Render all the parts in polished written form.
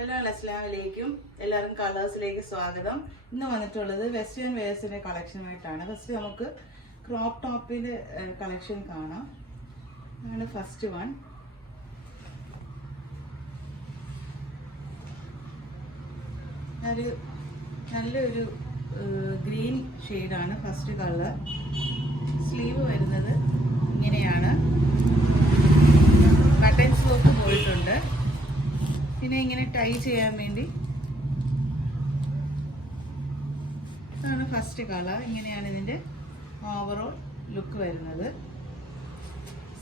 അസ്സലാമലൈക്കും എല്ലാവർക്കും കളേഴ്സിലേക്ക് സ്വാഗതം. ഇന്ന് വന്നിട്ടുള്ളത് വെസ്റ്റേൺ വെയേഴ്സിന്റെ കളക്ഷനുമായിട്ടാണ്. ഫസ്റ്റ് നമുക്ക് ക്രോപ്പ് ടോപ്പിന്റെ കളക്ഷൻ കാണാം. അതാണ് ഫസ്റ്റ് വൺ. നല്ലൊരു ഗ്രീൻ ഷെയ്ഡാണ് ഫസ്റ്റ് കളർ. സ്ലീവ് വരുന്നത് ഇങ്ങനെയാണ്. ബട്ടൺ സ്ലോപ്പ് പോയിട്ടുണ്ട്. പിന്നെ ഇങ്ങനെ ടൈ ചെയ്യാൻ വേണ്ടി ഇതാണ് ഫസ്റ്റ് കളർ. ഇങ്ങനെയാണ് ഇതിൻ്റെ ഓവറോൾ ലുക്ക് വരുന്നത്.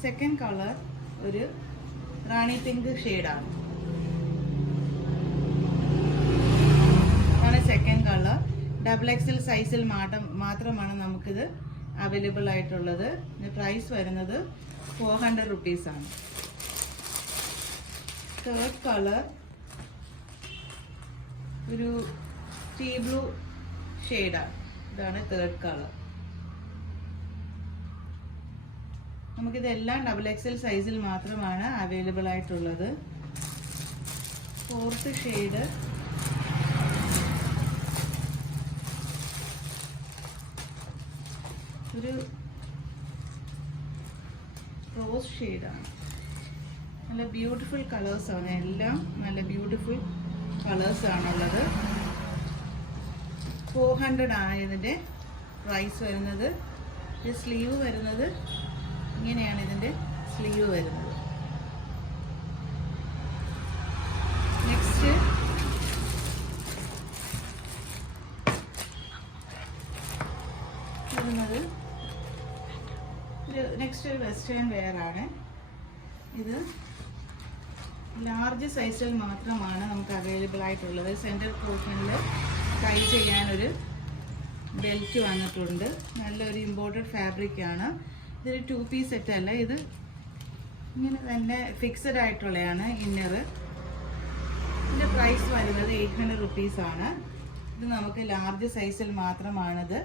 സെക്കൻഡ് കളർ ഒരു റാണി പിങ്ക് ഷെയ്ഡാണ്. അതാണ് സെക്കൻഡ് കളർ. XXL സൈസിൽ മാത്രമാണ് നമുക്കിത് അവൈലബിൾ ആയിട്ടുള്ളത്. പ്രൈസ് വരുന്നത് 400 റുപ്പീസാണ്. തേർഡ് കളർ ഒരു ടീ ബ്ലൂ ഷെയ്ഡാണ്. ഇതാണ് തേർഡ് കളർ. നമുക്കിതെല്ലാം XXL സൈസിൽ മാത്രമാണ് അവൈലബിൾ ആയിട്ടുള്ളത്. ഫോർത്ത് ഷെയ്ഡ് ഒരു റോസ് ഷെയ്ഡാണ്. നല്ല ബ്യൂട്ടിഫുൾ കളേഴ്സാണ്. എല്ലാം നല്ല ബ്യൂട്ടിഫുൾ കളേഴ്സാണുള്ളത്. 400 ആണ് ഇതിൻ്റെ പ്രൈസ് വരുന്നത്. ഇത് സ്ലീവ് വരുന്നത് ഇങ്ങനെയാണ്. ഇതിൻ്റെ സ്ലീവ് വരുന്നത്. നെക്സ്റ്റ് വരുന്നത് ഒരു വെസ്റ്റേൺ വെയർ ആണ്. ഇത് ലാർജ് സൈസിൽ മാത്രമാണ് നമുക്ക് അവൈലബിൾ ആയിട്ടുള്ളത്. സെൻറ്റർ പോർഷനിൽ ടൈ ചെയ്യാനൊരു ബെൽറ്റ് വന്നിട്ടുണ്ട്. നല്ലൊരു ഇമ്പോർട്ടഡ് ഫാബ്രിക്കാണ്. ഇതൊരു 2 പീസ് സെറ്റ് അല്ല. ഇത് ഇങ്ങനെ തന്നെ ഫിക്സഡ് ആയിട്ടുള്ളതാണ് ഇന്നർ. ഇതിൻ്റെ പ്രൈസ് വരുന്നത് 800 റുപ്പീസാണ്. ഇത് നമുക്ക് ലാർജ് സൈസിൽ മാത്രമാണിത്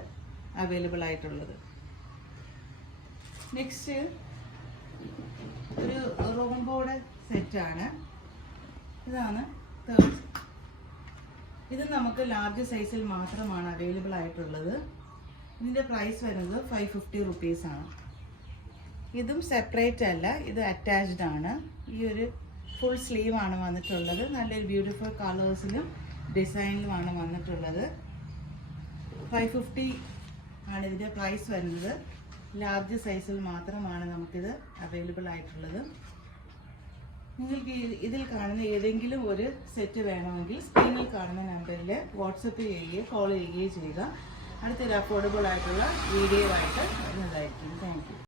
അവൈലബിൾ ആയിട്ടുള്ളത്. നെക്സ്റ്റ് ഒരു റോംബോയുടെ സെറ്റാണ്. ഇതാണ് തേർഡ്. ഇത് നമുക്ക് ലാർജ് സൈസിൽ മാത്രമാണ് അവൈലബിൾ ആയിട്ടുള്ളത്. ഇതിൻ്റെ പ്രൈസ് വരുന്നത് 550 റുപ്പീസാണ്. ഇതും സെപ്പറേറ്റ് അല്ല, ഇത് അറ്റാച്ച്ഡ് ആണ്. ഈ ഒരു ഫുൾ സ്ലീവ് ആണ് വന്നിട്ടുള്ളത്. നല്ലൊരു ബ്യൂട്ടിഫുൾ കളേഴ്സിലും ഡിസൈനിലുമാണ് വന്നിട്ടുള്ളത്. 550 ആണ് ഇതിൻ്റെ പ്രൈസ് വരുന്നത്. ലാർജ് സൈസിൽ മാത്രമാണ് നമുക്കിത് അവൈലബിൾ ആയിട്ടുള്ളത്. നിങ്ങൾക്ക് ഇതിൽ കാണുന്ന ഏതെങ്കിലും ഒരു സെറ്റ് വേണമെങ്കിൽ സ്ക്രീനിൽ കാണുന്ന നമ്പറിൽ വാട്സപ്പ് ചെയ്യുകയോ കോൾ ചെയ്യുകയോ ചെയ്യുക. അടുത്തൊരു അഫോർഡബിൾ ആയിട്ടുള്ള വീഡിയോ ആയിട്ട് വരുന്നതായിരിക്കും. Thank you.